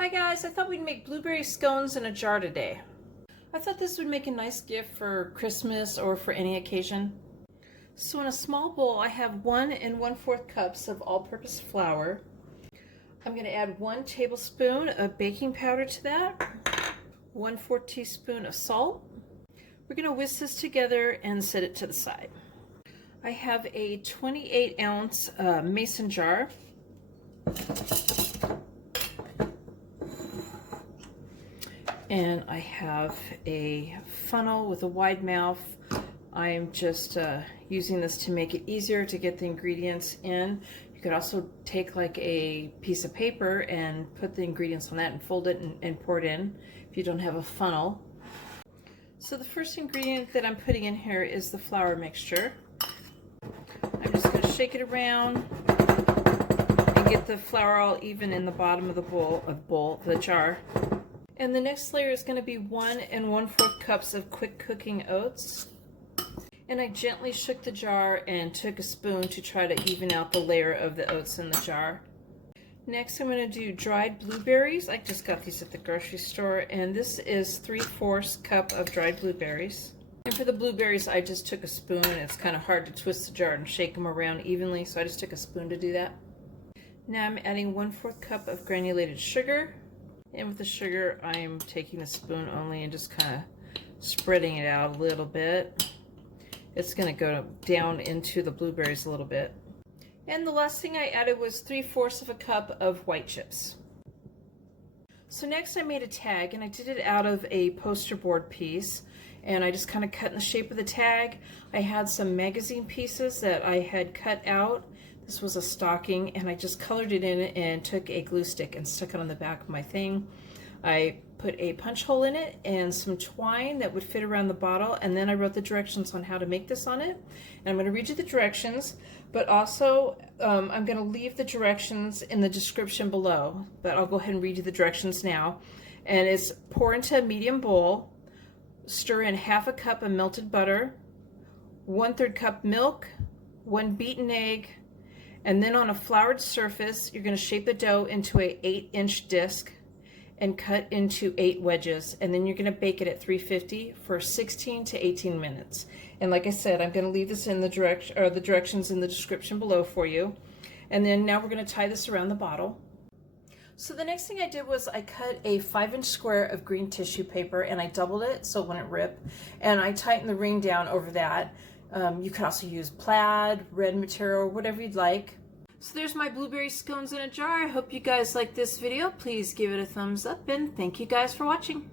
Hi guys, I thought we'd make blueberry scones in a jar today. I thought this would make a nice gift for Christmas or for any occasion. So in a small bowl I have 1 1/4 cups of all-purpose flour. I'm going to add 1 tablespoon of baking powder to that, 1/4 teaspoon of salt. We're going to whisk this together and set it to the side. I have a 28-ounce mason jar. And I have a funnel with a wide mouth. I am just using this to make it easier to get the ingredients in. You could also take like a piece of paper and put the ingredients on that and fold it and pour it in if you don't have a funnel. So the first ingredient that I'm putting in here is the flour mixture. I'm just going to shake it around and get the flour all even in the bottom of the jar. And the next layer is going to be 1 1/4 cups of quick cooking oats. And I gently shook the jar and took a spoon to try to even out the layer of the oats in the jar. Next I'm going to do dried blueberries. I just got these at the grocery store, and this is 3/4 cup of dried blueberries. And for the blueberries I just took a spoon. It's kind of hard to twist the jar and shake them around evenly, so I just took a spoon to do that. Now I'm adding 1/4 cup of granulated sugar. And with the sugar, I am taking a spoon only and just kind of spreading it out a little bit. It's going to go down into the blueberries a little bit. And the last thing I added was 3/4 of a cup of white chips. So next I made a tag, and I did it out of a poster board piece. And I just kind of cut in the shape of the tag. I had some magazine pieces that I had cut out. This was a stocking, and I just colored it in and took a glue stick and stuck it on the back of my thing. I put a punch hole in it and some twine that would fit around the bottle, and then I wrote the directions on how to make this on it. And I'm going to read you the directions, but also I'm going to leave the directions in the description below, but I'll go ahead and read you the directions now. And it's pour into a medium bowl, stir in 1/2 cup of melted butter, 1/3 cup milk, 1 beaten egg, and then on a floured surface, you're going to shape the dough into a 8-inch disc and cut into 8 wedges. And then you're going to bake it at 350 for 16 to 18 minutes. And like I said, I'm going to leave this in the directions in the description below for you. And then now we're going to tie this around the bottle. So the next thing I did was I cut a 5-inch square of green tissue paper, and I doubled it so it wouldn't rip. And I tightened the ring down over that. You could also use plaid, red material, whatever you'd like. So there's my blueberry scones in a jar. I hope you guys like this video. Please give it a thumbs up, and thank you guys for watching.